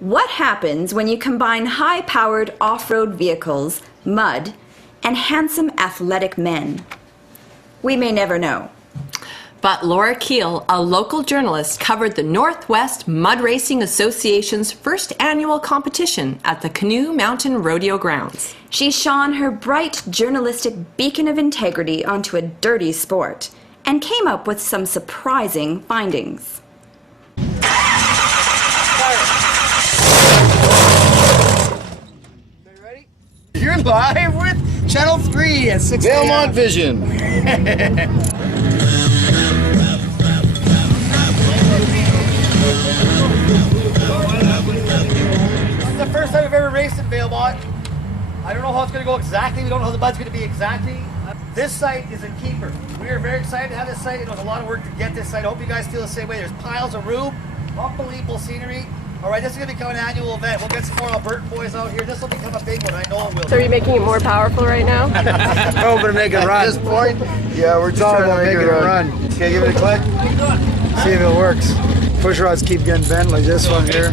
What happens when you combine high-powered off-road vehicles, mud, and handsome athletic men? We may never know. But Laura Keel, a local journalist, covered the Northwest Mud Racing Association's first annual competition at the Canoe Mountain Rodeo Grounds. She shone her bright journalistic beacon of integrity onto a dirty sport and came up with some surprising findings. You're live with Channel 3 at 6 a.m. Valemount Vision. This is the first time I've ever raced in Valemount. I don't know how it's going to go exactly. We don't know how the mud's going to be exactly. This site is a keeper. We are very excited to have this site. It was a lot of work to get this site. I hope you guys feel the same way. There's piles of room, unbelievable scenery. All right, this is going to become an annual event. We'll get some more Albertan boys out here. This will become a big one. I know it will. So are you making it more powerful right now? No, but to make it run. At this point, yeah, we're just trying to make it run. Okay, give it a click. See if it works. Push rods keep getting bent like this one here.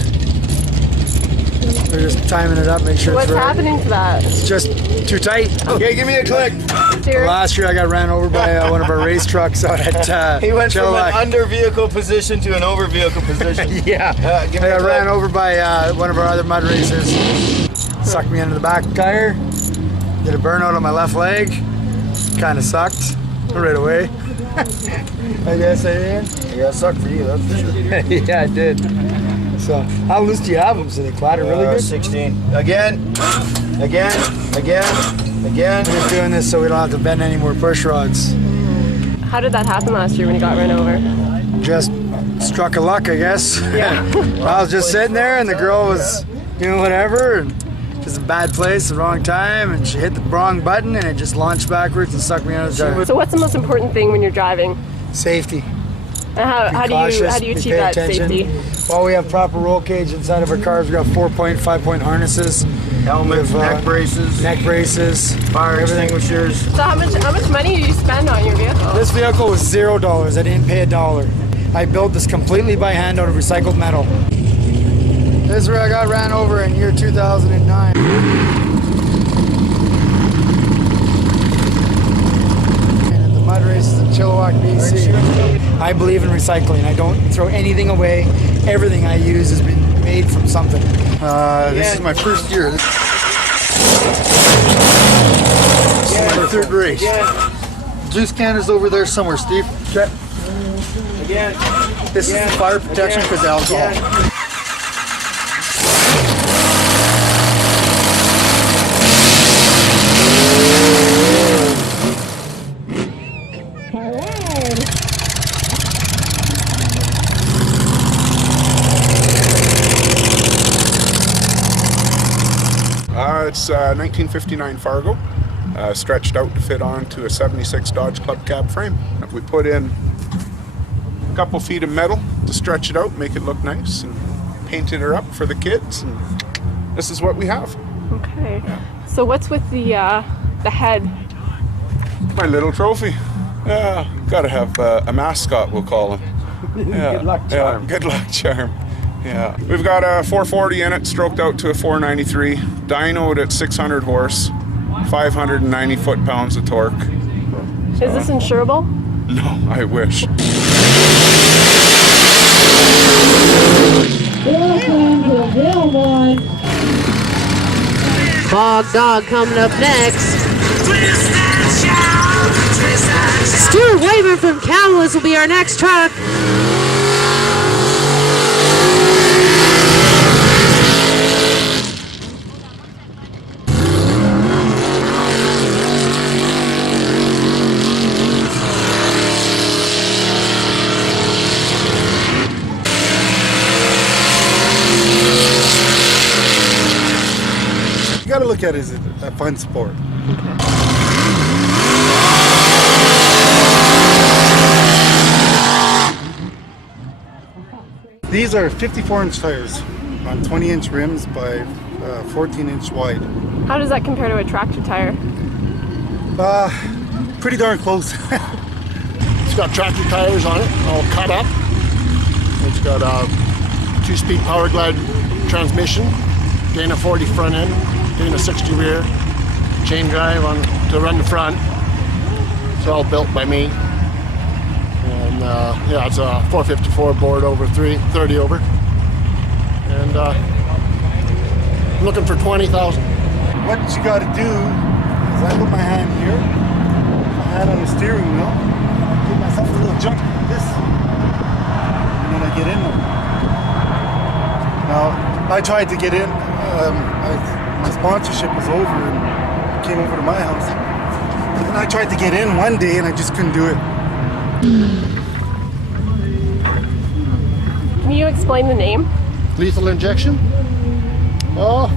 We're just timing it up, make sure What's it's right. happening to that? It's just too tight. Okay, give me a click. Last year I got ran over by one of our race trucks out at He went from Chilliwack. an under vehicle position to an over vehicle position. Yeah, I got ran over by one of our other mud racers. Sucked me into the back tire. Did a burnout on my left leg. Kind of sucked right away. I guess I did. Yeah, it sucked for you, that's for sure. Yeah, I did. So, how loose do you have them? So they clatter really good? 16. Again. We're just doing this so we don't have to bend any more push rods. How did that happen last year when you got run over? Just struck a luck, I guess. Yeah. I was just sitting there and the girl was doing whatever and just a bad place, the wrong time, and she hit the wrong button and it just launched backwards and sucked me out of the tire. So what's the most important thing when you're driving? Safety. And how do you achieve that safety? Well, we have proper roll cage inside of our cars. We got 4-point, 5-point harnesses. Helmets, neck braces, fire extinguishers. So how much money do you spend on your vehicle? This vehicle was $0. I didn't pay $1. I built this completely by hand out of recycled metal. This is where I got ran over in year 2009. And the mud races in Chilliwack, BC. I believe in recycling. I don't throw anything away. Everything I use has been made from something. This is my first year. This is my third race. Juice can is over there somewhere, Steve. Okay. This is fire protection because alcohol. It's 1959 Fargo, stretched out to fit onto a 76 Dodge Club Cab frame. We put in a couple feet of metal to stretch it out, make it look nice, and painted her up for the kids, and this is what we have. Okay. Yeah. So what's with the head? My little trophy. Yeah, gotta have a mascot, we'll call him. Yeah. Good luck charm. Yeah, good luck charm. Yeah, we've got a 440 in it, stroked out to a 493, dynoed at 600 horse, 590 foot-pounds of torque. Is this insurable? No, I wish. Bog Dog coming up next. Stuart Weber from Cowlitz will be our next truck. You gotta look at it as a fun sport. These are 54-inch tires on 20-inch rims by 14-inch wide. How does that compare to a tractor tire? Pretty darn close. It's got tractor tires on it, all cut up. It's got 2-speed power glide transmission, Dana 40 front end, Dana 60 rear, chain drive on to run the front. It's all built by me. And yeah, it's a 454 board over 30 over. And I'm looking for 20,000. What you got to do is I put my hand here, my hand on the steering wheel, and I give myself a little jump like this, and then I get in there. Now, I tried to get in, my sponsorship was over and came over to my house. And I tried to get in one day and I just couldn't do it. Can you explain the name? Lethal injection? Oh,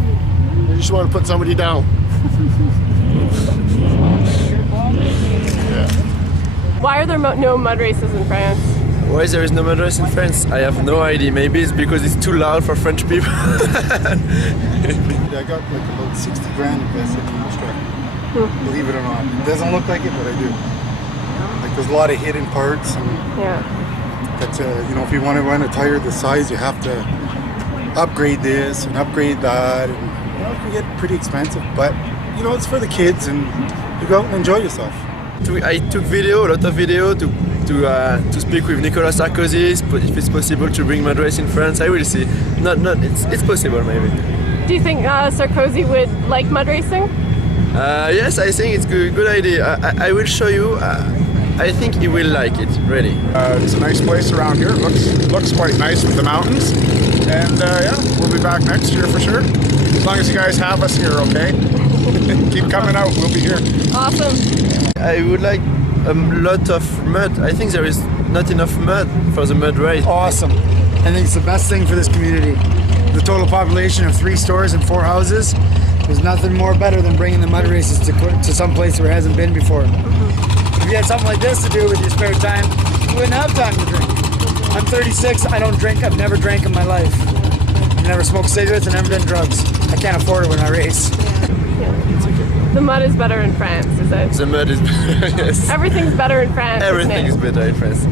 you just want to put somebody down. Yeah. Why are there no mud races in France? Why there is no mud race in France? I have no idea. Maybe it's because it's too loud for French people. I got like about 60 grand invested in this truck. Believe it or not. It doesn't look like it, but I do. Like there's a lot of hidden parts, and that's you know, if you want to run a tire this size, you have to upgrade this and upgrade that, and you know, it can get pretty expensive. But you know, it's for the kids, and you go out and enjoy yourself. I took a lot of video to speak with Nicolas Sarkozy if it's possible to bring mud race in France. I will see. It's possible maybe. Do you think Sarkozy would like mud racing? Yes, I think it's a good idea. I will show you. I think he will like it, really. It's a nice place around here. It looks quite nice with the mountains. And yeah, we'll be back next year for sure. As long as you guys have us here, okay? Keep coming out, we'll be here. Awesome. I would like a lot of mud. I think there is not enough mud for the mud race. Awesome. I think it's the best thing for this community. The total population of 3 stores and 4 houses. There's nothing more better than bringing the mud races to some place where it hasn't been before. If you had something like this to do with your spare time, you wouldn't have time to drink. I'm 36, I don't drink, I've never drank in my life. I've never smoked cigarettes, I've never done drugs. I can't afford it when I race. The mud is better in France, is it? The mud is better, yes. Everything's better in France, Everything is better in France.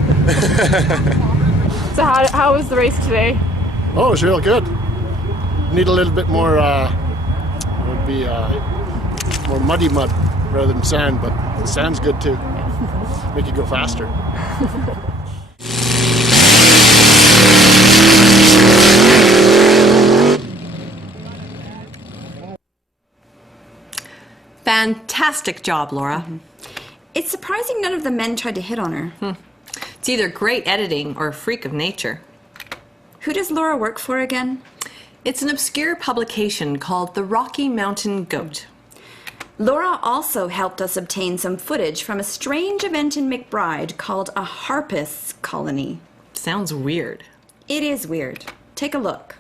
So how was the race today? Oh, it's real good. Need a little bit more, would be more muddy mud rather than sand, but the sand's good too. Make you go faster. Fantastic job, Laura. It's surprising none of the men tried to hit on her. It's either great editing or a freak of nature. Who does Laura work for again? It's an obscure publication called The Rocky Mountain Goat. Laura also helped us obtain some footage from a strange event in McBride called a harpists colony. Sounds weird. It is weird. Take a look.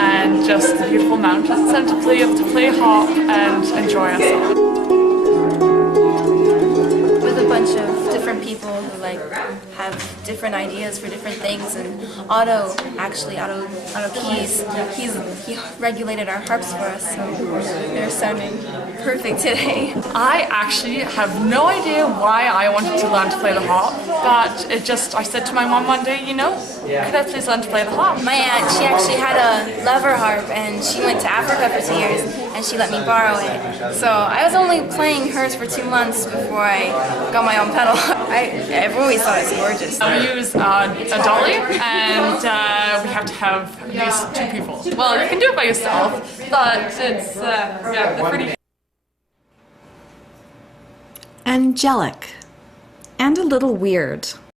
And just the beautiful mountains and to be able to play harp and enjoy ourselves. With a bunch of different people who have different ideas for different things, and Otto Keys, he regulated our harps for us, so they're sounding perfect today. I actually have no idea why I wanted to learn to play the harp, but I said to my mom one day, you know, could I please learn to play the harp? My aunt, she actually had a lever harp, and she went to Africa for 2 years, and she let me borrow it. So I was only playing hers for 2 months before I got my own pedal. I've always thought it's gorgeous. We use a dolly, and we have to have at least 2 people. Well, you can do it by yourself, but it's yeah, pretty. Angelic. And a little weird.